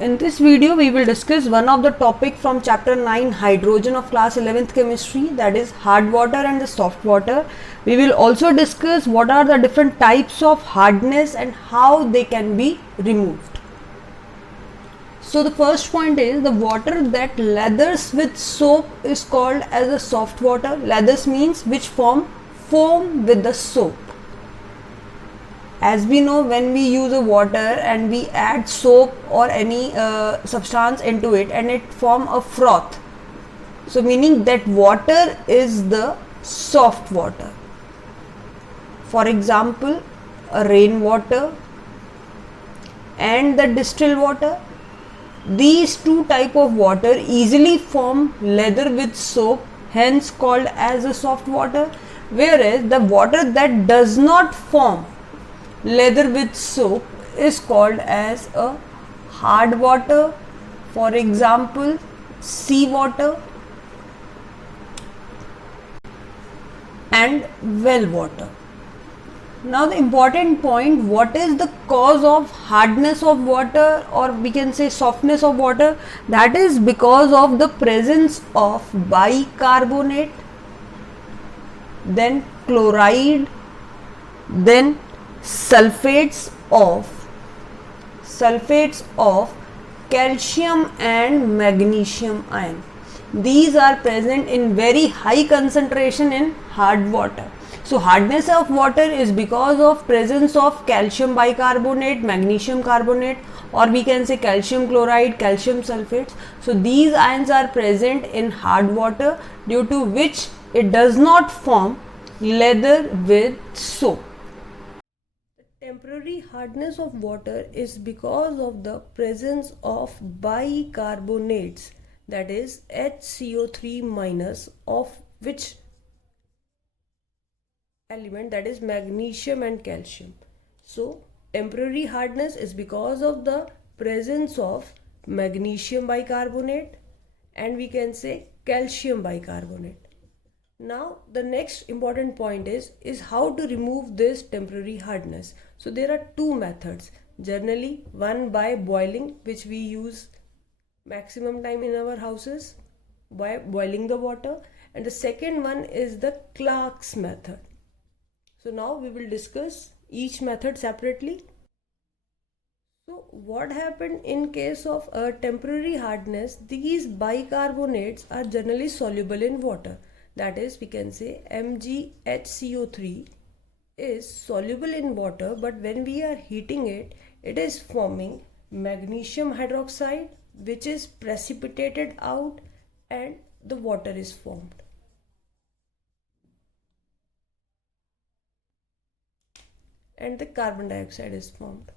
In this video, we will discuss one of the topic from chapter 9 hydrogen of class 11th chemistry, that is hard water and the soft water. We will also discuss what are the different types of hardness and how they can be removed. So the first point is the water that lathers with soap is called as a soft water. Lathers means which form foam with the soap. As we know, when we use a water and we add soap or any substance into it and it form a froth, so meaning that water is the soft water. For example, a rainwater and the distilled water, these two type of water easily form lather with soap, hence called as a soft water, whereas the water that does not form lather with soap is called as a hard water. For example, sea water and well water. Now the important point, what is the cause of hardness of water, or we can say softness of water? That is because of the presence of bicarbonate, then chloride, then sulfates of calcium and magnesium ion. These are present in very high concentration in hard water. So hardness of water is because of presence of calcium bicarbonate, magnesium carbonate, or we can say calcium chloride, calcium sulfates. So these ions are present in hard water, due to which it does not form lather with soap. Temporary hardness of water is because of the presence of bicarbonates, that is HCO3 minus, of which element, that is magnesium and calcium. So temporary hardness is because of the presence of magnesium bicarbonate and we can say calcium bicarbonate. Now the next important point is how to remove this temporary hardness. So there are two methods. Generally, one by boiling, which we use maximum time in our houses by boiling the water, and the second one is the Clark's method. So now we will discuss each method separately. So what happened in case of a temporary hardness? These bicarbonates are generally soluble in water. That is, we can say MgHCO3 is soluble in water, but when we are heating it, it is forming magnesium hydroxide, which is precipitated out and the water is formed. And the carbon dioxide is formed.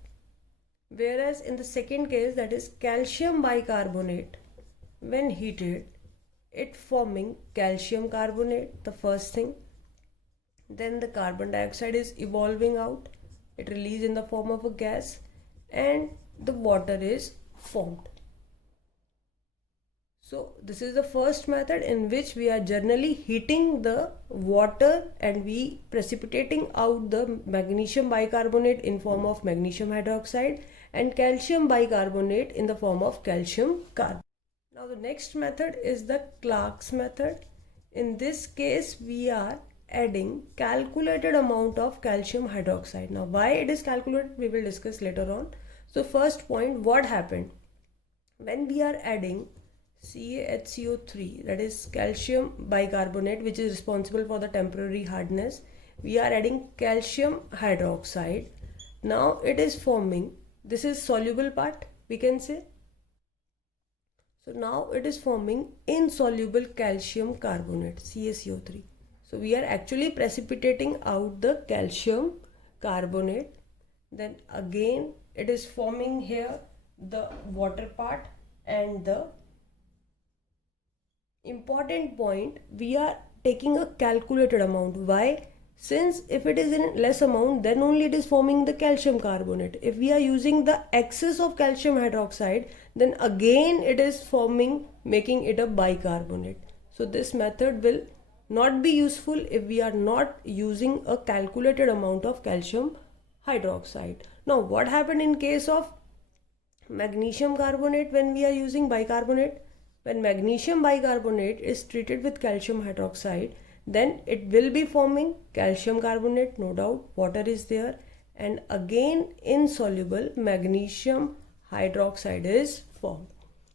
Whereas in the second case, that is calcium bicarbonate, when heated, it forming calcium carbonate, the first thing. Then the carbon dioxide is evolving out, it released in the form of a gas, and the water is formed. So this is the first method in which we are generally heating the water and we precipitating out the magnesium bicarbonate in form of magnesium hydroxide and calcium bicarbonate in the form of calcium carbonate. Now the next method is the Clark's method. In this case, we are adding calculated amount of calcium hydroxide. Now why it is calculated, we will discuss later on. So first point, what happened? When we are adding CaHCO3, that is calcium bicarbonate, which is responsible for the temporary hardness, we are adding calcium hydroxide. Now it is forming, this is soluble part, we can say. So now it is forming insoluble calcium carbonate, CaCO3. So we are actually precipitating out the calcium carbonate. Then again it is forming here the water part, and the important point, we are taking a calculated amount. Why? Since if it is in less amount, then only it is forming the calcium carbonate. If we are using the excess of calcium hydroxide, then again it is forming, making it a bicarbonate. So this method will not be useful if we are not using a calculated amount of calcium hydroxide. Now what happened in case of magnesium carbonate when we are using bicarbonate. When magnesium bicarbonate is treated with calcium hydroxide, then it will be forming calcium carbonate, no doubt, water is there, and again insoluble magnesium hydroxide is formed.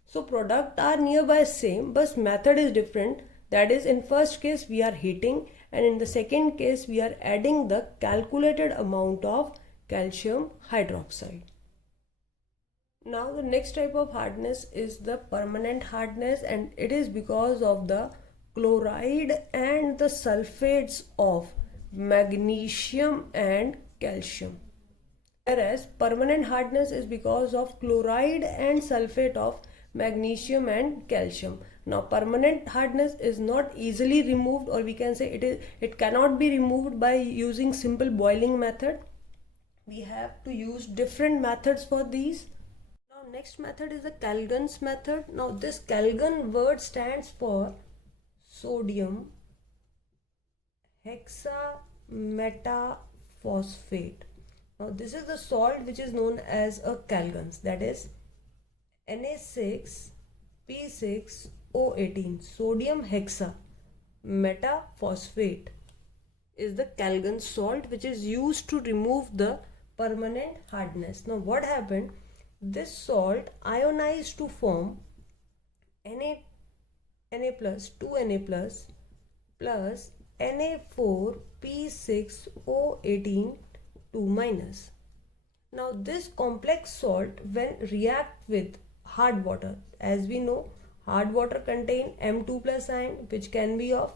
So product are nearby same, but method is different. That is, in first case we are heating, and in the second case we are adding the calculated amount of calcium hydroxide. Now the next type of hardness is the permanent hardness, and it is because of the chloride and the sulfates of magnesium and calcium. Whereas permanent hardness is because of chloride and sulfate of magnesium and calcium. Now permanent hardness is not easily removed, or we can say it cannot be removed by using simple boiling method. We have to use different methods for these. Now next method is the Kalgan's method. Now this Kalgan word stands for sodium hexametaphosphate. Now this is the salt which is known as a Kalgan's, that is Na6P6O18. Sodium hexametaphosphate is the Kalgan's salt which is used to remove the permanent hardness. Now what happened? This salt ionized to form Na plus 2Na plus Na4P6O18 2 minus. Now this complex salt when react with hard water, as we know hard water contain M2 plus ion which can be of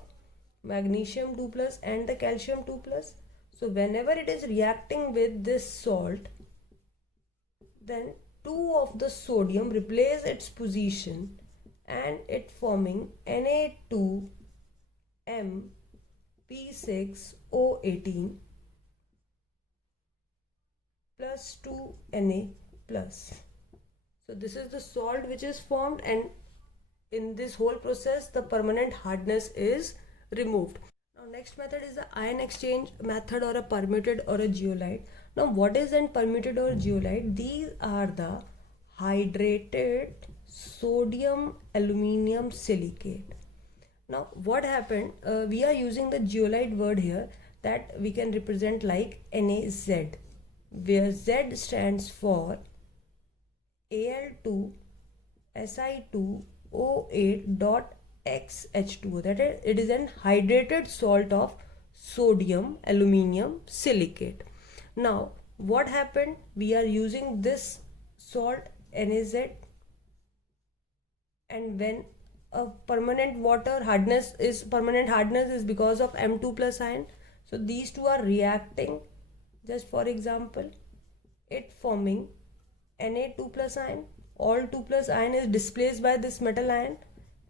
magnesium 2 plus and the calcium 2 plus. So whenever it is reacting with this salt, then 2 of the sodium replace its position and it forming Na2MP6O18 plus 2Na plus. So this is the salt which is formed, and in this whole process the permanent hardness is removed. Now next method is the ion exchange method, or a permuted or a zeolite. Now what is an permuted or zeolite? These are the hydrated sodium aluminium silicate. Now what happened, we are using the zeolite word here, that we can represent like NaZ, where Z stands for Al2Si2O8.XH2O, that is, it is an hydrated salt of sodium aluminium silicate. Now what happened, we are using this salt NaZ, and when a permanent hardness is because of M2 plus ion. So these two are reacting. Just for example, it forming Na2 plus ion. All 2 plus ion is displaced by this metal ion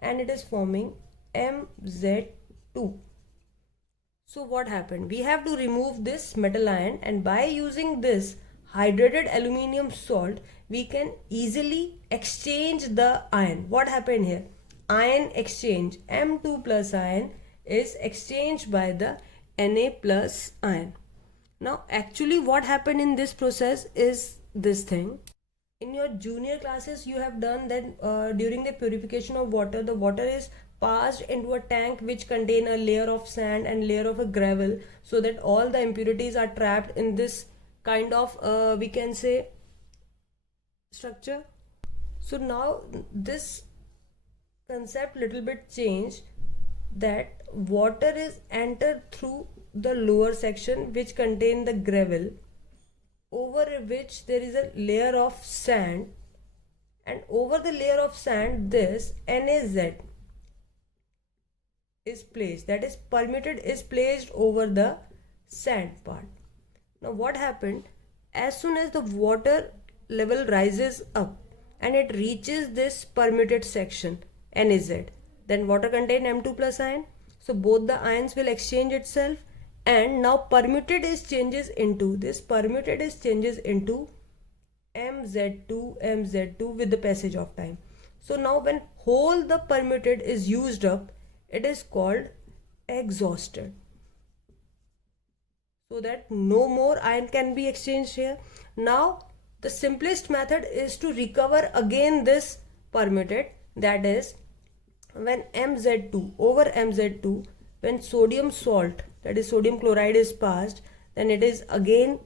and it is forming Mz2. So what happened? We have to remove this metal ion, and by using this hydrated aluminium salt we can easily exchange the ion. What happened here? Ion exchange. M2 plus ion is exchanged by the Na plus ion. Now actually what happened in this process is this thing. In your junior classes you have done that during the purification of water, the water is passed into a tank which contain a layer of sand and layer of a gravel, so that all the impurities are trapped in this kind of we can say structure. So now this concept little bit changed, that water is entered through the lower section which contain the gravel, over which there is a layer of sand, and over the layer of sand this NaZ is placed, that is permuted is placed over the sand part. Now what happened, as soon as the water level rises up and it reaches this permuted section NaZ, then water contain M2 plus ion, so both the ions will exchange itself, and now permuted changes into Mz2 with the passage of time. So now when whole the permuted is used up, it is called exhausted, so that no more ion can be exchanged here. Now The simplest method is to recover again this permutate, that is when Mz2 over Mz2, when sodium salt, that is sodium chloride, is passed, then it is again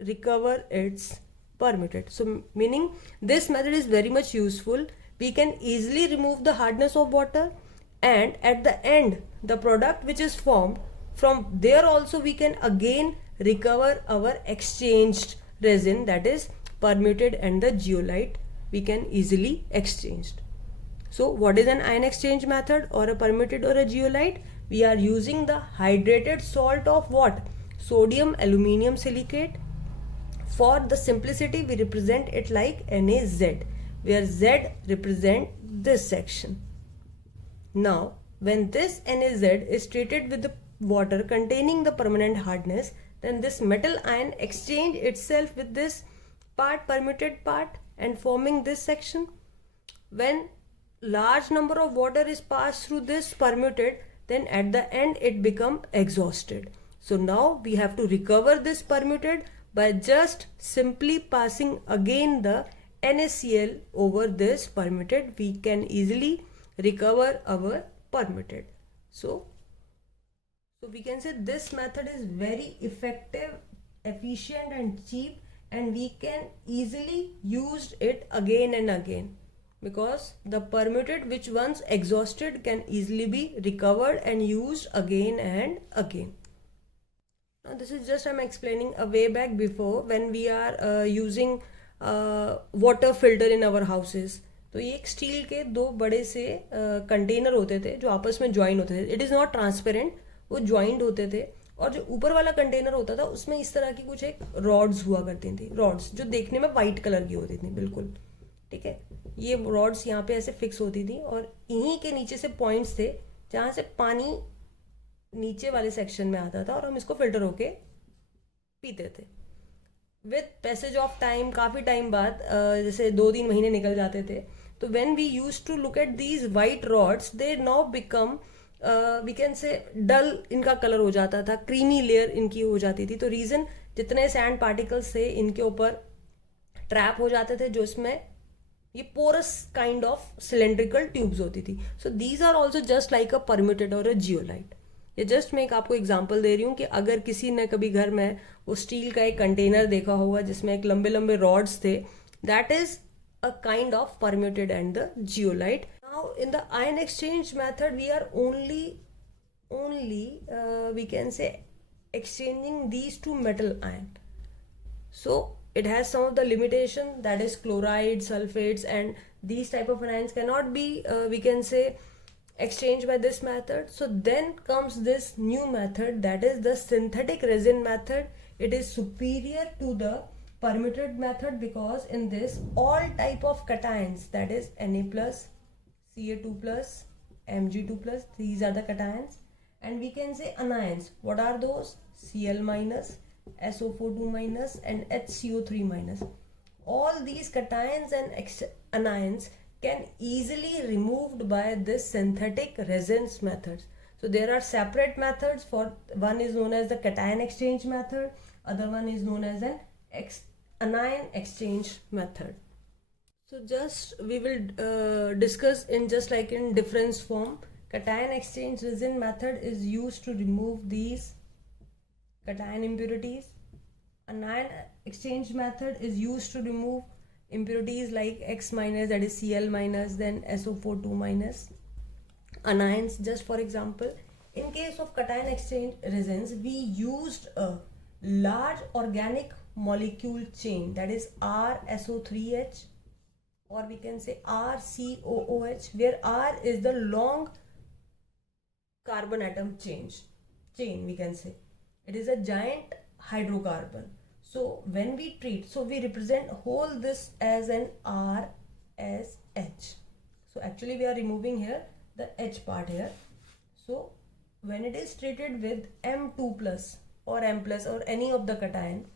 recover its permutate. So meaning this method is very much useful. We can easily remove the hardness of water, and at the end the product which is formed, from there also we can again recover our exchanged resin, that is permutate and the zeolite we can easily exchanged. So what is an ion exchange method or a permutate or a zeolite? We are using the hydrated salt of what? Sodium aluminium silicate. For the simplicity we represent it like NaZ, where Z represent this section. Now when this NaZ is treated with the water containing the permanent hardness, then this metal ion exchange itself with this part, permutate part, and forming this section. When large number of water is passed through this permutate, then at the end it become exhausted. So now we have to recover this permutate by just simply passing again the NaCl over this permutate. We can easily recover our permutate. So we can say this method is very effective, efficient and cheap, and we can easily use it again and again, because the permutate which once exhausted can easily be recovered and used again and again. Now this is just I'm explaining a way back before when we are using water filter in our houses. तो ये एक steel के दो बड़े से container होते थे जो आपस में ज्वाइन होते थे. इट इज़ नॉट ट्रांसपेरेंट, वो ज्वाइंट होते थे, और जो ऊपर वाला कंटेनर होता था उसमें इस तरह की कुछ एक रॉड्स हुआ करती थी, रॉड्स जो देखने में वाइट कलर की होती थी बिल्कुल. ठीक है, ये रॉड्स यहाँ पे ऐसे फिक्स होती थी और इन्हीं के नीचे से पॉइंट्स थे जहाँ से पानी नीचे वाले सेक्शन में आता था और हम इसको फिल्टर होके पीते थे. विथ पैसेज ऑफ टाइम, काफ़ी टाइम बाद, जैसे 2-3 महीने निकल जाते थे, तो when we use to look at these white rods, they now become we can say dull, इनका कलर हो जाता था, क्रीमी लेयर इनकी हो जाती थी. तो रीज़न जितने सैंड पार्टिकल्स थे इनके ऊपर ट्रैप हो जाते थे, जो इसमें ये porous kind of cylindrical tubes होती थी. So these are also just like a permutit और अ जियोलाइट. ये जस्ट मैं एक आपको एग्जांपल दे रही हूँ कि अगर किसी ने कभी घर में वो स्टील का एक कंटेनर देखा होगा जिसमें एक लंबे लंबे रॉड्स थे, that is a kind of permutit and the zeolite. Now in the ion exchange method we are only we can say exchanging these two metal ion. So it has some of the limitation, that is chloride, sulfates, and these type of ions cannot be we can say exchanged by this method. So then comes this new method, that is the synthetic resin method. It is superior to the permuted method because in this all type of cations, that is Na plus, Ca2 plus, Mg2 plus, these are the cations, and we can say anions. What are those? Cl minus, SO42 minus, and HCO3 minus. All these cations and anions can easily removed by this synthetic resins methods. So there are separate methods. For one is known as the cation exchange method, other one is known as an anion exchange method. So just we will discuss in just like in difference form. Cation exchange resin method is used to remove these cation impurities. Anion exchange method is used to remove impurities like X minus, that is Cl minus, then SO42 minus. Anions, just for example, in case of cation exchange resins, we used a large organic molecule chain, that is RSO3H, or we can say RCOOH, where R is the long carbon atom chain we can say. It is a giant hydrocarbon. So when we treat, so we represent whole this as an RSH. So actually we are removing here the H part here. So when it is treated with M2 plus or M plus or any of the cation,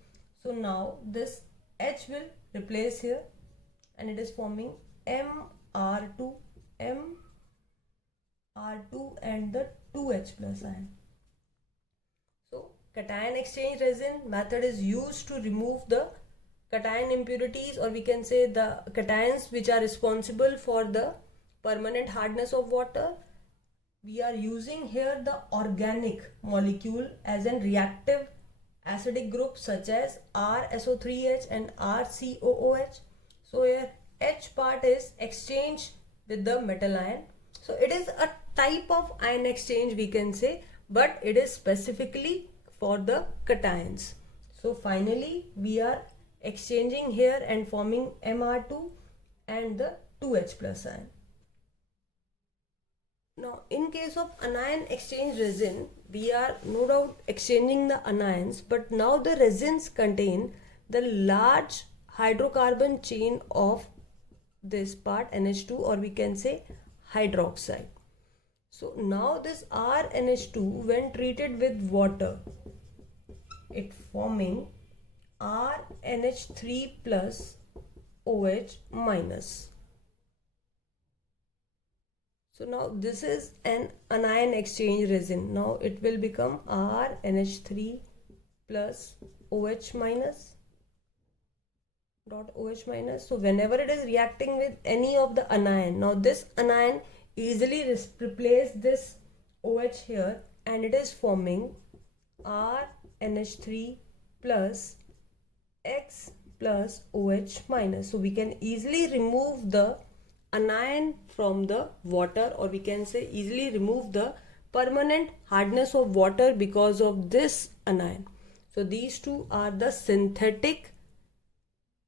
so now this H will replace here and it is forming MR2 and the 2H plus ion. So cation exchange resin method is used to remove the cation impurities, or we can say the cations which are responsible for the permanent hardness of water. We are using here the organic molecule as a reactive acidic group such as RSO3H and RCOOH. So here H part is exchanged with the metal ion. So it is a type of ion exchange, we can say, but it is specifically for the cations. So finally we are exchanging here and forming Mr2 and the 2H plus ion. Now, in case of anion exchange resin, we are no doubt exchanging the anions, but now the resins contain the large hydrocarbon chain of this part NH2, or we can say hydroxide. So now this RNH2, when treated with water, it forming RNH3 plus OH minus. So now this is an anion exchange resin. Now it will become RNH3 plus OH minus dot OH minus. So whenever it is reacting with any of the anion, now this anion easily replace this OH here and it is forming RNH3 plus X plus OH minus. So we can easily remove the anion from the water, or we can say easily remove the permanent hardness of water because of this anion. So these two are the synthetic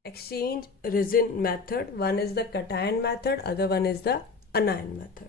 exchange resin method. One is the cation method, other one is the anion method.